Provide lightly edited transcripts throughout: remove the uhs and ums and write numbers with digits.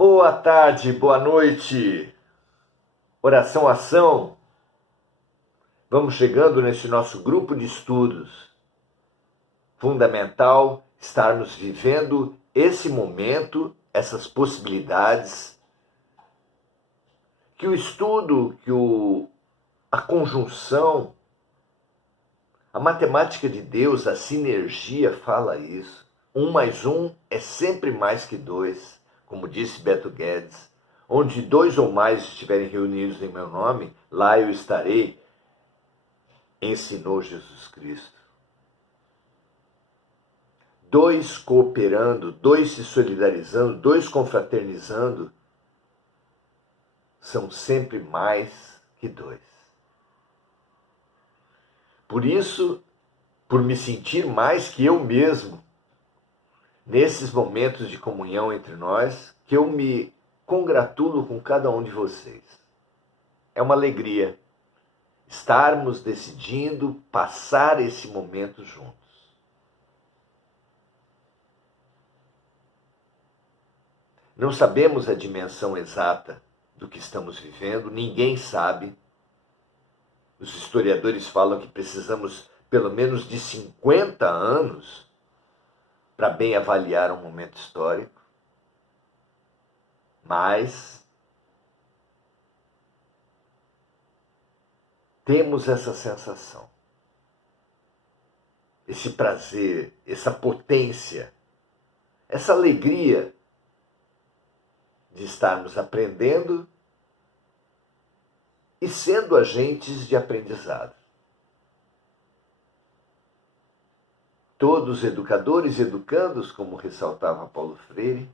Boa tarde, boa noite. Oração, ação. Vamos chegando nesse nosso grupo de estudos. Fundamental estarmos vivendo esse momento, essas possibilidades. Que o estudo, a conjunção, a matemática de Deus, a sinergia fala isso. 1 mais 1 é sempre mais que 2. Como disse Beto Guedes, onde 2 ou mais estiverem reunidos em meu nome, lá eu estarei, ensinou Jesus Cristo. 2 cooperando, 2 se solidarizando, 2 confraternizando, são sempre mais que 2. Por isso, por me sentir mais que eu mesmo, nesses momentos de comunhão entre nós, que eu me congratulo com cada um de vocês. É uma alegria estarmos decidindo passar esse momento juntos. Não sabemos a dimensão exata do que estamos vivendo, ninguém sabe. Os historiadores falam que precisamos pelo menos de 50 anos para bem avaliar um momento histórico, mas temos essa sensação, esse prazer, essa potência, essa alegria de estarmos aprendendo e sendo agentes de aprendizado. Todos educadores e educandos, como ressaltava Paulo Freire,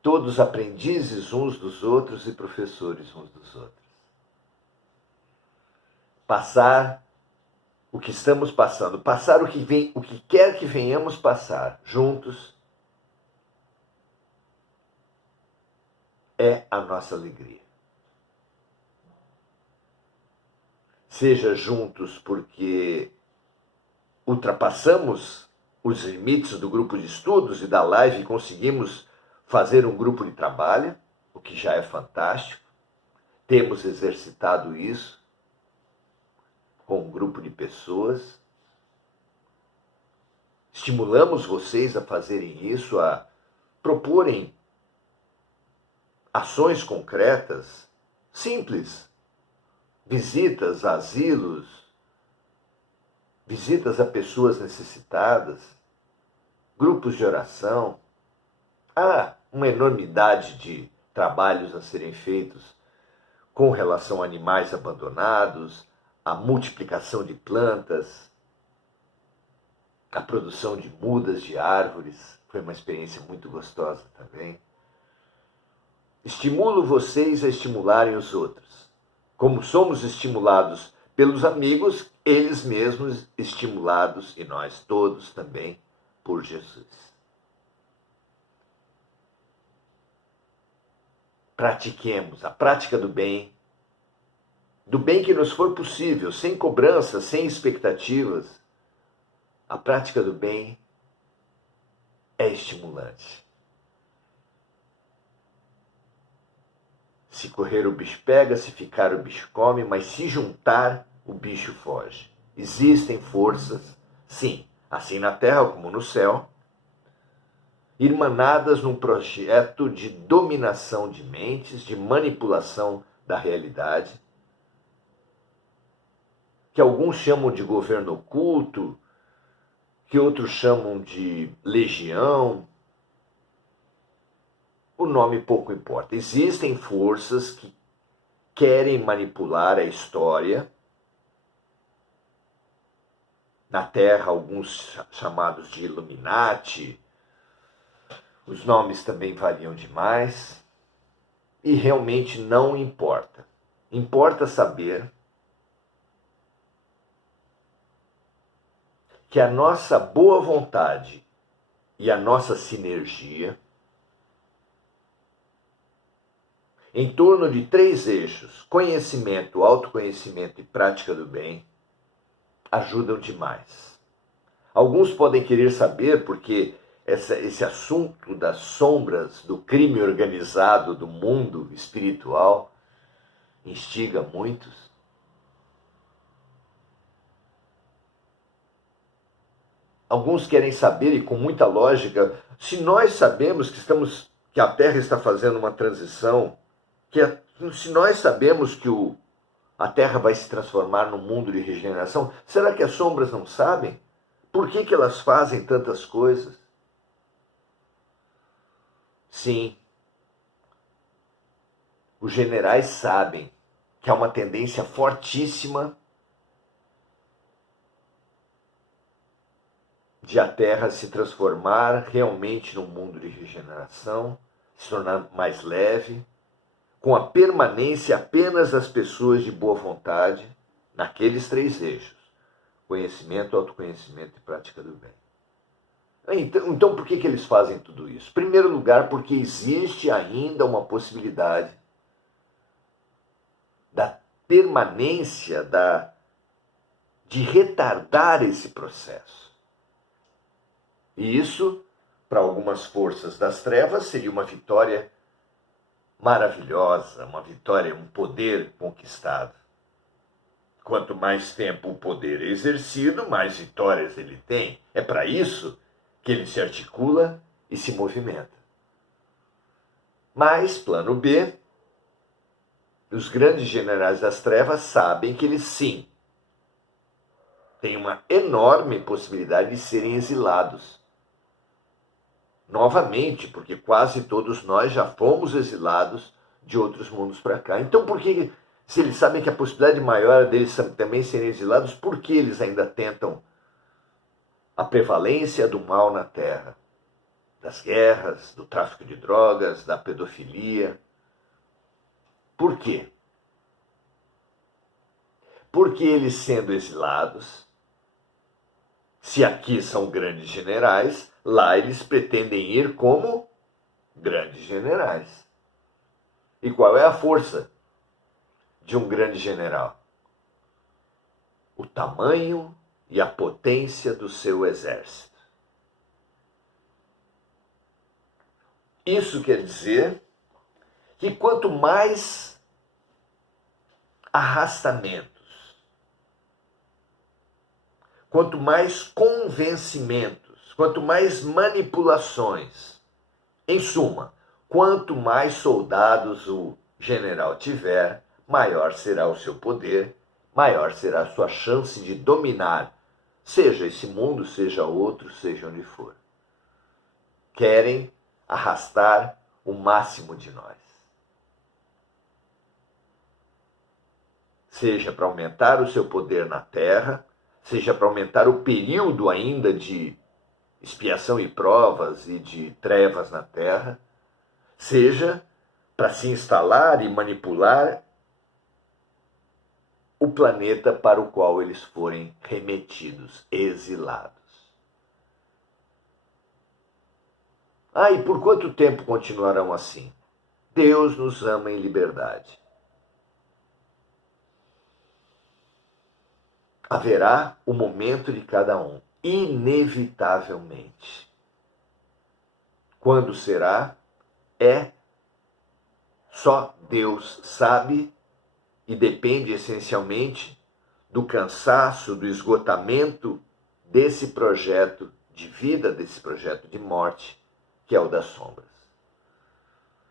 todos aprendizes uns dos outros e professores uns dos outros. Passar o que estamos passando, passar o que quer que venhamos passar juntos, é a nossa alegria. Seja juntos porque ultrapassamos os limites do grupo de estudos e da live e conseguimos fazer um grupo de trabalho, o que já é fantástico. Temos exercitado isso com um grupo de pessoas. Estimulamos vocês a fazerem isso, a proporem ações concretas, simples, visitas a asilos, visitas a pessoas necessitadas, grupos de oração. Há uma enormidade de trabalhos a serem feitos com relação a animais abandonados, a multiplicação de plantas, a produção de mudas de árvores. Foi uma experiência muito gostosa também. Estimulo vocês a estimularem os outros. Como somos estimulados pelos amigos, eles mesmos estimulados, e nós todos também, por Jesus. Pratiquemos a prática do bem que nos for possível, sem cobranças, sem expectativas. A prática do bem é estimulante. Se correr, o bicho pega, se ficar, o bicho come, mas se juntar, o bicho foge. Existem forças, sim, assim na terra como no céu, irmanadas num projeto de dominação de mentes, de manipulação da realidade, que alguns chamam de governo oculto, que outros chamam de legião. O nome pouco importa. Existem forças que querem manipular a história. Na Terra, alguns chamados de Illuminati. Os nomes também variam demais. E realmente não importa. Importa saber que a nossa boa vontade e a nossa sinergia, em torno de 3 eixos, conhecimento, autoconhecimento e prática do bem, ajudam demais. Alguns podem querer saber porque esse assunto das sombras, do crime organizado do mundo espiritual, instiga muitos. Alguns querem saber, e com muita lógica, se nós sabemos que a Terra está fazendo uma transição, se nós sabemos que a Terra vai se transformar num mundo de regeneração, será que as sombras não sabem? Por que elas fazem tantas coisas? Sim, os generais sabem que há uma tendência fortíssima de a Terra se transformar realmente num mundo de regeneração, se tornar mais leve, com a permanência apenas das pessoas de boa vontade, naqueles 3 eixos: conhecimento, autoconhecimento e prática do bem. Então por que eles fazem tudo isso? Em primeiro lugar, porque existe ainda uma possibilidade da permanência, de retardar esse processo. E isso, para algumas forças das trevas, seria uma vitória maravilhosa, uma vitória, um poder conquistado. Quanto mais tempo o poder é exercido, mais vitórias ele tem. É para isso que ele se articula e se movimenta. Mas, plano B, os grandes generais das trevas sabem que eles sim têm uma enorme possibilidade de serem exilados. Novamente, porque quase todos nós já fomos exilados de outros mundos para cá. Então, por que, se eles sabem que a possibilidade maior deles também serem exilados, por que eles ainda tentam a prevalência do mal na Terra? Das guerras, do tráfico de drogas, da pedofilia. Por quê? Porque eles, sendo exilados, se aqui são grandes generais, lá eles pretendem ir como grandes generais. E qual é a força de um grande general? O tamanho e a potência do seu exército. Isso quer dizer que quanto mais arrastamentos, quanto mais convencimentos, quanto mais manipulações, em suma, quanto mais soldados o general tiver, maior será o seu poder, maior será a sua chance de dominar, seja esse mundo, seja outro, seja onde for. Querem arrastar o máximo de nós. Seja para aumentar o seu poder na Terra, seja para aumentar o período ainda de expiação e provas e de trevas na Terra, seja para se instalar e manipular o planeta para o qual eles forem remetidos, exilados. E por quanto tempo continuarão assim? Deus nos ama em liberdade. Haverá o momento de cada um, inevitavelmente. Quando será? Só Deus sabe, e depende essencialmente do cansaço, do esgotamento desse projeto de vida, desse projeto de morte, que é o das sombras.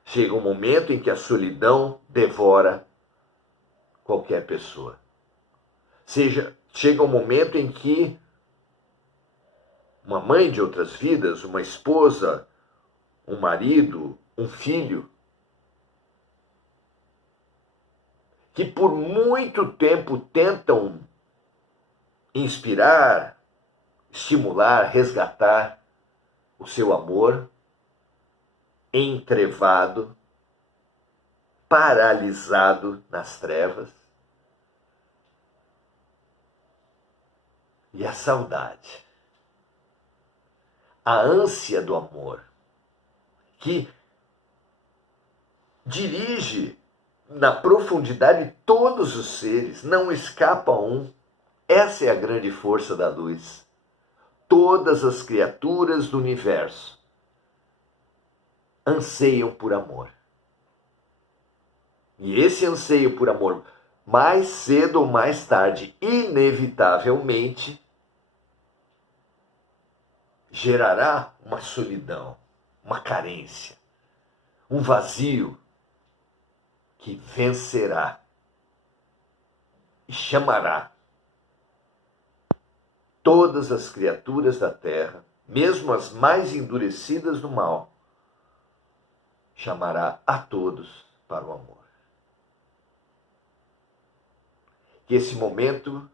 Chega um momento em que a solidão devora qualquer pessoa. Chega um momento em que uma mãe de outras vidas, uma esposa, um marido, um filho, que por muito tempo tentam inspirar, estimular, resgatar o seu amor, entrevado, paralisado nas trevas. E a saudade, a ânsia do amor, que dirige na profundidade todos os seres, não escapa um. Essa é a grande força da luz. Todas as criaturas do universo anseiam por amor. E esse anseio por amor, mais cedo ou mais tarde, inevitavelmente, gerará uma solidão, uma carência, um vazio que vencerá e chamará todas as criaturas da terra, mesmo as mais endurecidas do mal, chamará a todos para o amor. Que esse momento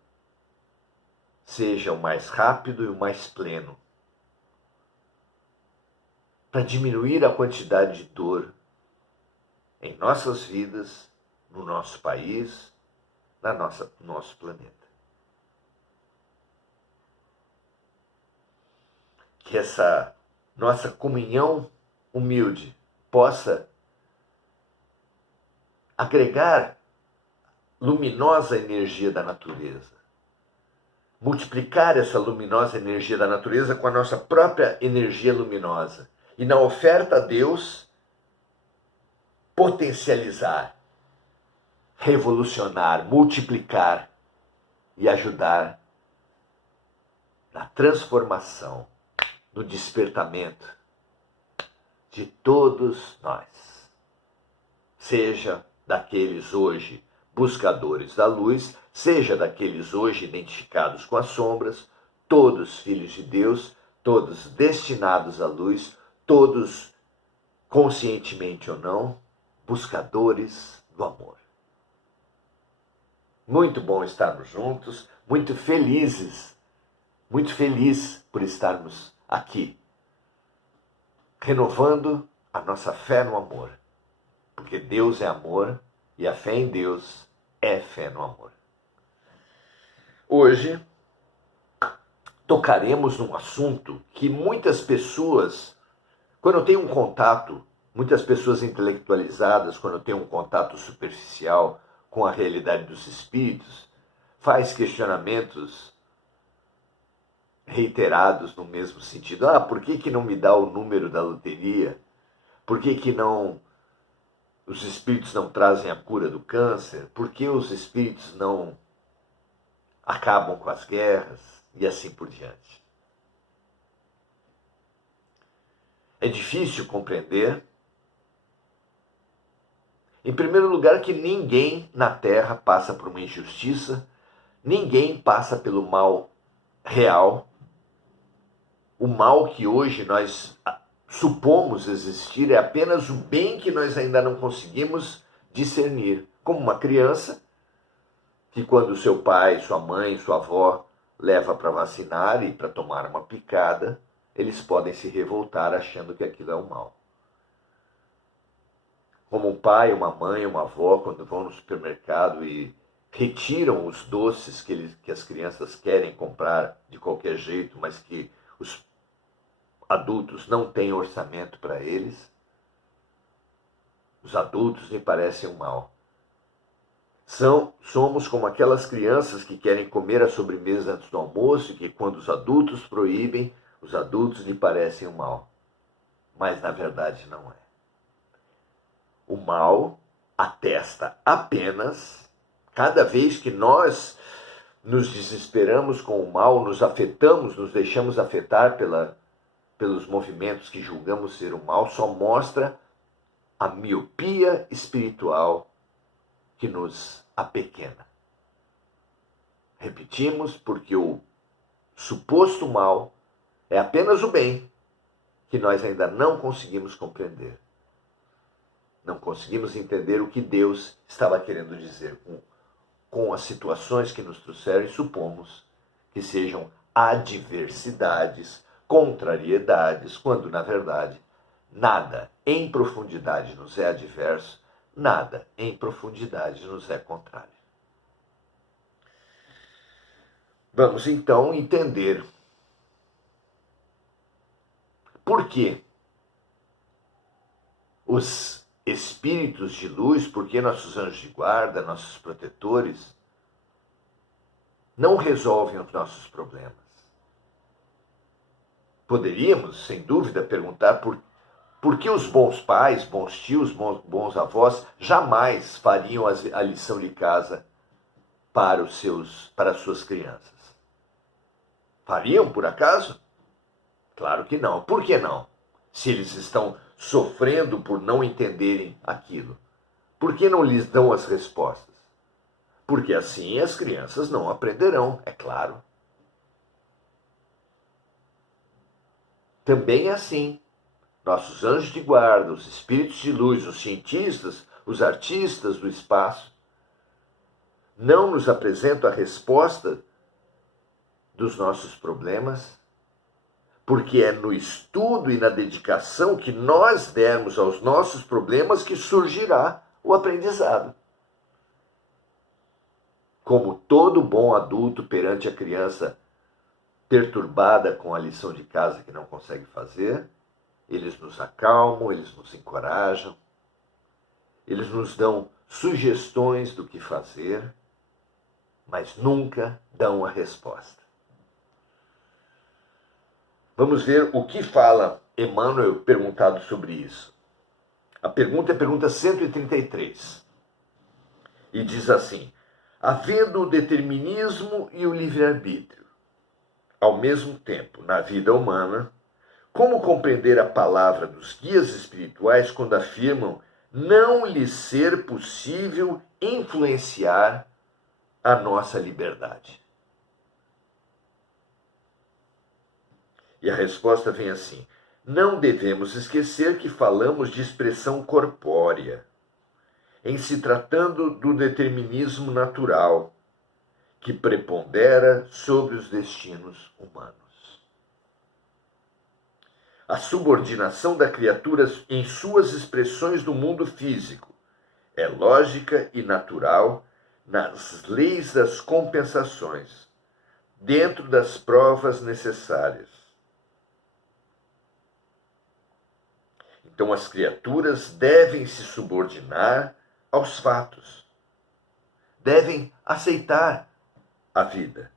seja o mais rápido e o mais pleno, para diminuir a quantidade de dor em nossas vidas, no nosso país, no nosso planeta. Que essa nossa comunhão humilde possa agregar luminosa energia da natureza, multiplicar essa luminosa energia da natureza com a nossa própria energia luminosa e, na oferta a Deus, potencializar, revolucionar, multiplicar e ajudar na transformação, no despertamento de todos nós. Seja daqueles hoje buscadores da luz, seja daqueles hoje identificados com as sombras, todos filhos de Deus, todos destinados à luz, todos, conscientemente ou não, buscadores do amor. Muito bom estarmos juntos, muito feliz por estarmos aqui, renovando a nossa fé no amor, porque Deus é amor e a fé em Deus é fé no amor. Hoje tocaremos num assunto que muitas pessoas, quando têm um contato, muitas pessoas intelectualizadas, quando têm um contato superficial com a realidade dos espíritos, faz questionamentos reiterados no mesmo sentido. Por que não me dá o número da loteria? Por que não os espíritos não trazem a cura do câncer? Por que os espíritos não acabam com as guerras? E assim por diante. É difícil compreender, em primeiro lugar, que ninguém na Terra passa por uma injustiça, ninguém passa pelo mal real. O mal que hoje nós supomos existir é apenas o bem que nós ainda não conseguimos discernir. Como uma criança que, quando seu pai, sua mãe, sua avó leva para vacinar e para tomar uma picada, eles podem se revoltar achando que aquilo é o mal. Como um pai, uma mãe, uma avó, quando vão no supermercado e retiram os doces que as crianças querem comprar de qualquer jeito, mas que os adultos não têm orçamento para eles. Os adultos me parecem um mal. Somos como aquelas crianças que querem comer a sobremesa antes do almoço e que, quando os adultos proíbem, os adultos lhe parecem um mal. Mas na verdade não é. O mal atesta apenas, cada vez que nós nos desesperamos com o mal, nos afetamos, nos deixamos afetar pelos movimentos que julgamos ser o mal, só mostra a miopia espiritual que nos apequena. Repetimos, porque o suposto mal é apenas o bem que nós ainda não conseguimos compreender. Não conseguimos entender o que Deus estava querendo dizer com as situações que nos trouxeram e supomos que sejam adversidades, contrariedades, quando na verdade nada em profundidade nos é adverso, nada em profundidade nos é contrário. Vamos então entender por que os espíritos de luz, por que nossos anjos de guarda, nossos protetores, não resolvem os nossos problemas. Poderíamos, sem dúvida, perguntar por que os bons pais, bons tios, bons avós jamais fariam a lição de casa para as suas crianças. Fariam, por acaso? Claro que não. Por que não? Se eles estão sofrendo por não entenderem aquilo, por que não lhes dão as respostas? Porque assim as crianças não aprenderão, é claro. Também é assim. Nossos anjos de guarda, os espíritos de luz, os cientistas, os artistas do espaço, não nos apresentam a resposta dos nossos problemas, porque é no estudo e na dedicação que nós dermos aos nossos problemas que surgirá o aprendizado. Como todo bom adulto perante a criança perturbada com a lição de casa que não consegue fazer, eles nos acalmam, eles nos encorajam, eles nos dão sugestões do que fazer, mas nunca dão a resposta. Vamos ver o que fala Emmanuel perguntado sobre isso. A pergunta é a pergunta 133. E diz assim: havendo o determinismo e o livre-arbítrio, ao mesmo tempo, na vida humana, como compreender a palavra dos guias espirituais quando afirmam não lhe ser possível influenciar a nossa liberdade? E a resposta vem assim: não devemos esquecer que falamos de expressão corpórea, em se tratando do determinismo natural, que prepondera sobre os destinos humanos. A subordinação da criatura em suas expressões do mundo físico é lógica e natural nas leis das compensações, dentro das provas necessárias. Então as criaturas devem se subordinar aos fatos, devem aceitar a vida,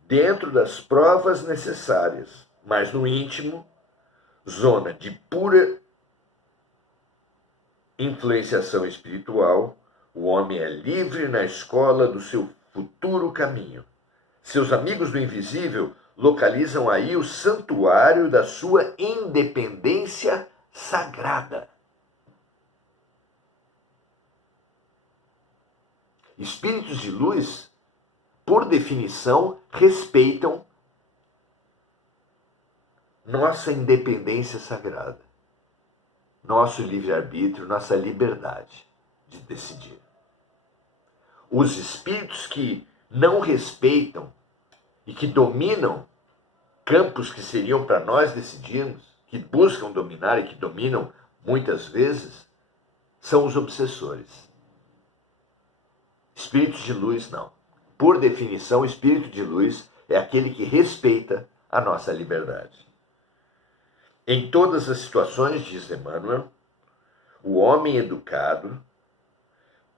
dentro das provas necessárias, mas no íntimo, zona de pura influenciação espiritual, o homem é livre na escola do seu futuro caminho. Seus amigos do invisível localizam aí o santuário da sua independência sagrada. Espíritos de luz, por definição, respeitam nossa independência sagrada, nosso livre-arbítrio, nossa liberdade de decidir. Os espíritos que não respeitam e que dominam campos que seriam para nós decidirmos, que buscam dominar e que dominam muitas vezes, são os obsessores. Espíritos de luz, não. Por definição, o espírito de luz é aquele que respeita a nossa liberdade. Em todas as situações, diz Emmanuel, o homem educado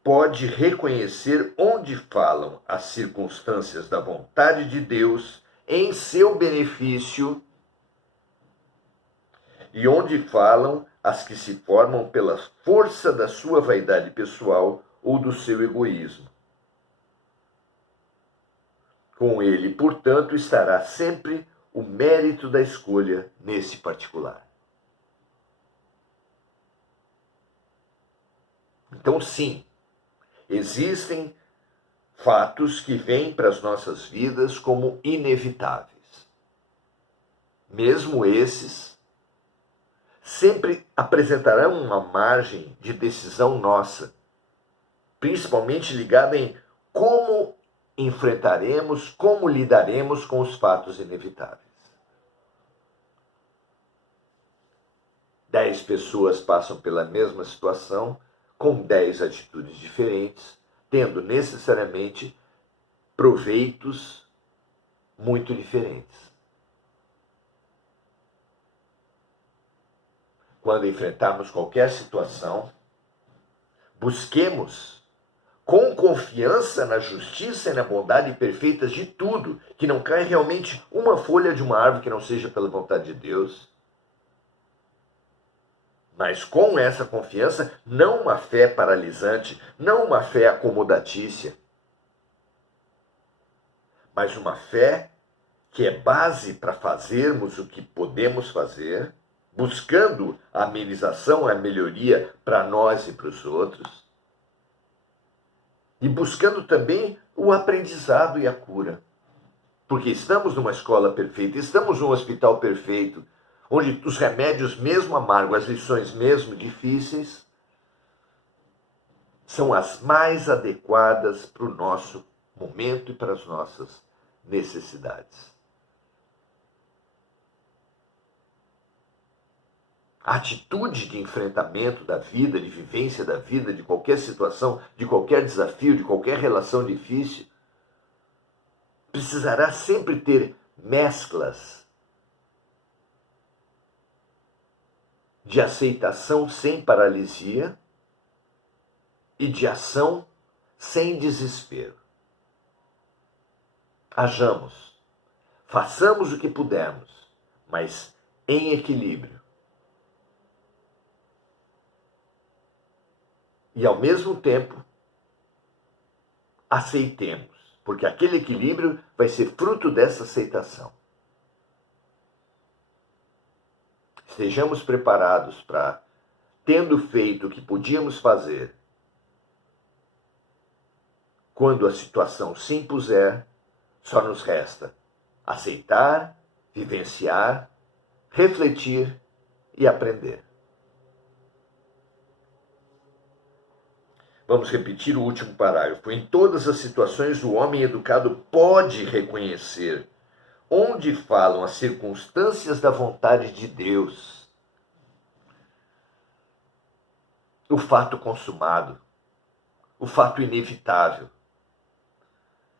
pode reconhecer onde falam as circunstâncias da vontade de Deus em seu benefício e onde falam as que se formam pela força da sua vaidade pessoal ou do seu egoísmo. Com ele, portanto, estará sempre o mérito da escolha nesse particular. Então, sim, existem fatos que vêm para as nossas vidas como inevitáveis. Mesmo esses sempre apresentarão uma margem de decisão nossa, principalmente ligada em como enfrentaremos, como lidaremos com os fatos inevitáveis. 10 pessoas passam pela mesma situação, com 10 atitudes diferentes, tendo necessariamente proveitos muito diferentes. Quando enfrentarmos qualquer situação, busquemos com confiança na justiça e na bondade perfeitas de tudo, que não cai realmente uma folha de uma árvore que não seja pela vontade de Deus. Mas com essa confiança, não uma fé paralisante, não uma fé acomodatícia, mas uma fé que é base para fazermos o que podemos fazer, buscando a amenização, a melhoria para nós e para os outros, e buscando também o aprendizado e a cura. Porque estamos numa escola perfeita, estamos num hospital perfeito, onde os remédios mesmo amargos, as lições mesmo difíceis, são as mais adequadas para o nosso momento e para as nossas necessidades. A atitude de enfrentamento da vida, de vivência da vida, de qualquer situação, de qualquer desafio, de qualquer relação difícil, precisará sempre ter mesclas de aceitação sem paralisia e de ação sem desespero. Hajamos, façamos o que pudermos, mas em equilíbrio. E ao mesmo tempo, aceitemos, porque aquele equilíbrio vai ser fruto dessa aceitação. Estejamos preparados para, tendo feito o que podíamos fazer, quando a situação se impuser, só nos resta aceitar, vivenciar, refletir e aprender. Vamos repetir o último parágrafo. Em todas as situações, o homem educado pode reconhecer onde falam as circunstâncias da vontade de Deus, o fato consumado, o fato inevitável,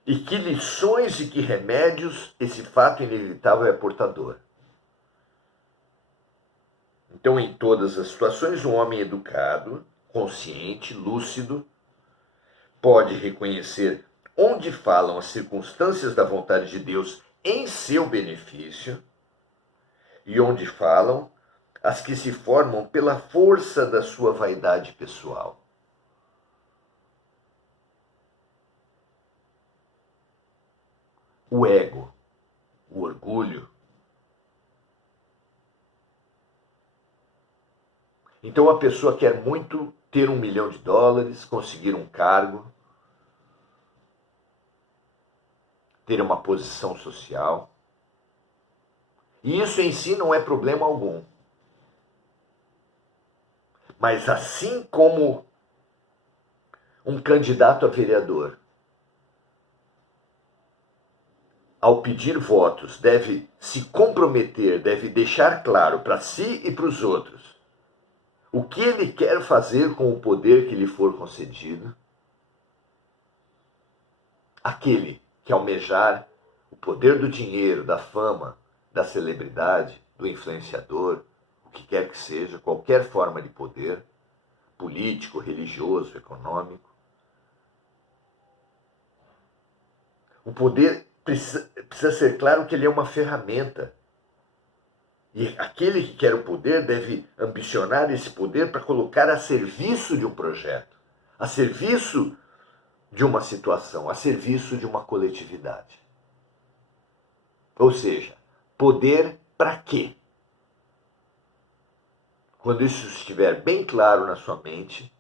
e que lições e que remédios esse fato inevitável é portador. Então, em todas as situações, um homem educado, consciente, lúcido, pode reconhecer onde falam as circunstâncias da vontade de Deus em seu benefício e onde falam as que se formam pela força da sua vaidade pessoal. O ego, o orgulho. Então a pessoa quer muito ter $1 milhão, conseguir um cargo, ter uma posição social. E isso em si não é problema algum. Mas assim como um candidato a vereador, ao pedir votos, deve se comprometer, deve deixar claro para si e para os outros o que ele quer fazer com o poder que lhe for concedido, aquele que almejar o poder do dinheiro, da fama, da celebridade, do influenciador, o que quer que seja, qualquer forma de poder, político, religioso, econômico. O poder precisa ser claro que ele é uma ferramenta. E aquele que quer o poder deve ambicionar esse poder para colocar a serviço de um projeto, a serviço de uma situação, a serviço de uma coletividade. Ou seja, poder para quê? Quando isso estiver bem claro na sua mente,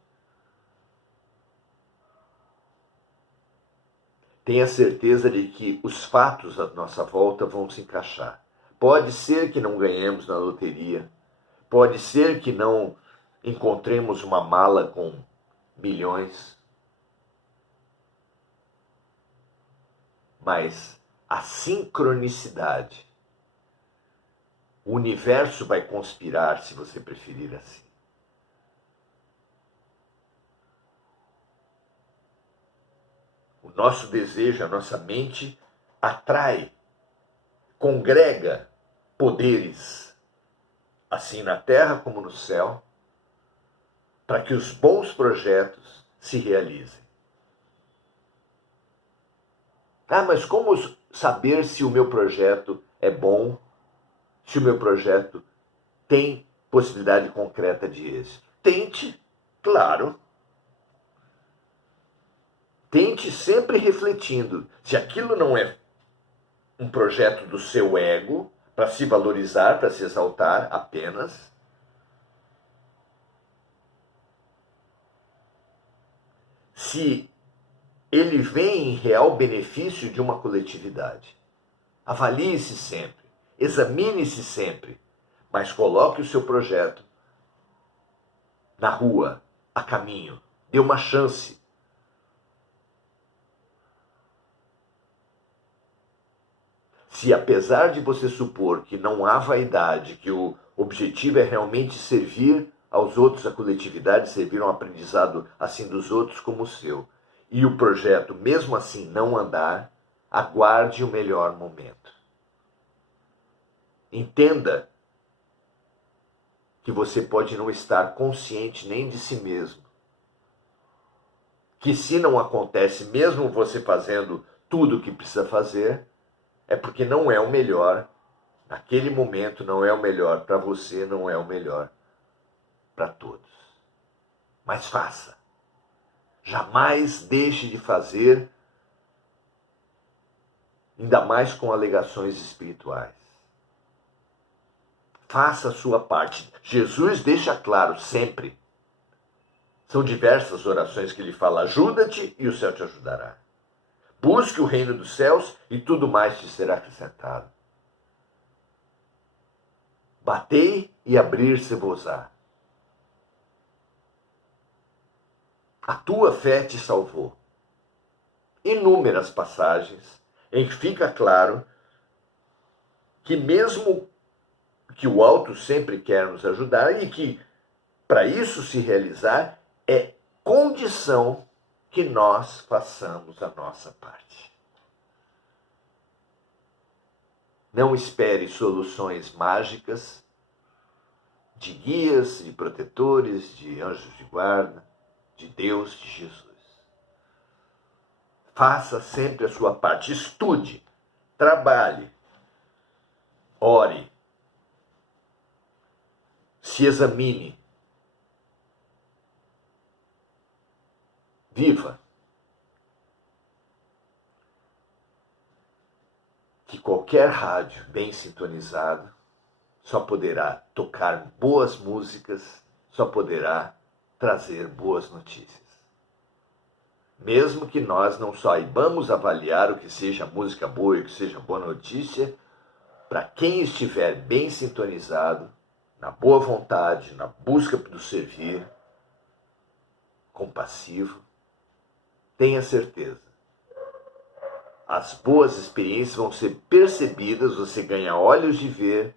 tenha certeza de que os fatos à nossa volta vão se encaixar. Pode ser que não ganhemos na loteria, pode ser que não encontremos uma mala com milhões, mas a sincronicidade, o universo vai conspirar, se você preferir assim. O nosso desejo, a nossa mente atrai, congrega poderes, assim na terra como no céu, para que os bons projetos se realizem. Ah, mas como saber se o meu projeto é bom, se o meu projeto tem possibilidade concreta de êxito? Tente, claro. Tente sempre refletindo. Se aquilo não é um projeto do seu ego, para se valorizar, para se exaltar apenas, se ele vem em real benefício de uma coletividade. Avalie-se sempre, examine-se sempre, mas coloque o seu projeto na rua, a caminho. Dê uma chance. Se apesar de você supor que não há vaidade, que o objetivo é realmente servir aos outros, a coletividade, servir um aprendizado assim dos outros como o seu, e o projeto mesmo assim não andar, aguarde o melhor momento. Entenda que você pode não estar consciente nem de si mesmo. Que se não acontece, mesmo você fazendo tudo o que precisa fazer, é porque não é o melhor, naquele momento não é o melhor para você, não é o melhor para todos. Mas faça. Jamais deixe de fazer, ainda mais com alegações espirituais. Faça a sua parte. Jesus deixa claro sempre. São diversas orações que ele fala: ajuda-te e o céu te ajudará. Busque o reino dos céus e tudo mais te será acrescentado. Batei e abrir-se-vos-á. A tua fé te salvou. Inúmeras passagens em que fica claro que mesmo que o alto sempre quer nos ajudar e que para isso se realizar é condição que nós façamos a nossa parte. Não espere soluções mágicas de guias, de protetores, de anjos de guarda, de Deus, de Jesus. Faça sempre a sua parte. Estude, trabalhe, ore, se examine, viva. Que qualquer rádio bem sintonizado só poderá tocar boas músicas, só poderá trazer boas notícias. Mesmo que nós não saibamos avaliar o que seja música boa e o que seja boa notícia, para quem estiver bem sintonizado, na boa vontade, na busca do servir, compassivo, tenha certeza. As boas experiências vão ser percebidas, você ganha olhos de ver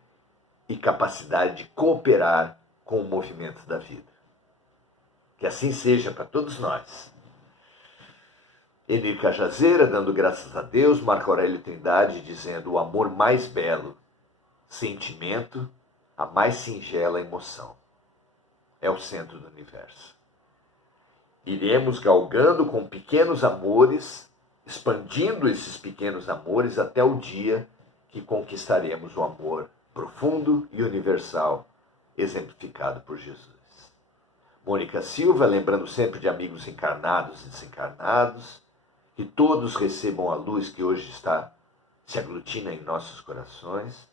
e capacidade de cooperar com o movimento da vida. Que assim seja para todos nós. Enir Cajazeira, dando graças a Deus, Marco Aurélio Trindade, dizendo: o amor mais belo, sentimento, a mais singela emoção. É o centro do universo. Iremos galgando com pequenos amores, expandindo esses pequenos amores até o dia que conquistaremos o amor profundo e universal, exemplificado por Jesus. Mônica Silva, lembrando sempre de amigos encarnados e desencarnados, que todos recebam a luz que hoje se aglutina em nossos corações.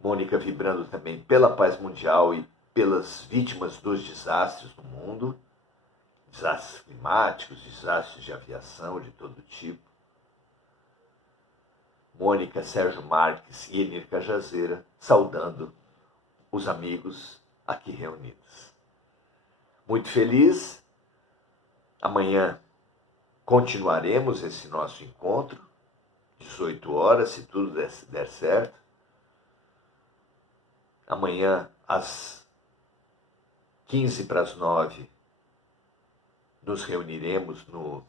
Mônica vibrando também pela paz mundial e pelas vítimas dos desastres do mundo, desastres climáticos, desastres de aviação de todo tipo. Mônica, Sérgio Marques e Enir Cajazeira, saudando os amigos aqui reunidos. Muito feliz. Amanhã continuaremos esse nosso encontro, 18 horas, se tudo der certo. Amanhã, às 8:45, nos reuniremos no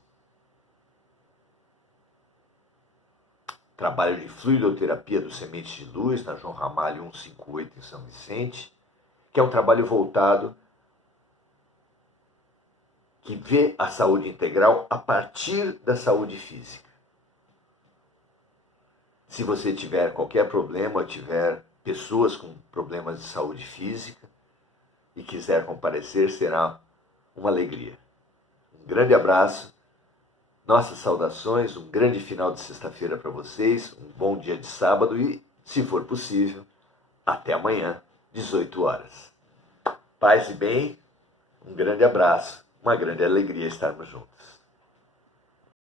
trabalho de fluidoterapia do Sementes de Luz, na João Ramalho 158, em São Vicente, que é um trabalho voltado que vê a saúde integral a partir da saúde física. Se você tiver qualquer problema, tiver pessoas com problemas de saúde física e quiser comparecer, será uma alegria. Um grande abraço, nossas saudações, um grande final de sexta-feira para vocês, um bom dia de sábado e, se for possível, até amanhã, 18 horas. Paz e bem, um grande abraço, uma grande alegria estarmos juntos.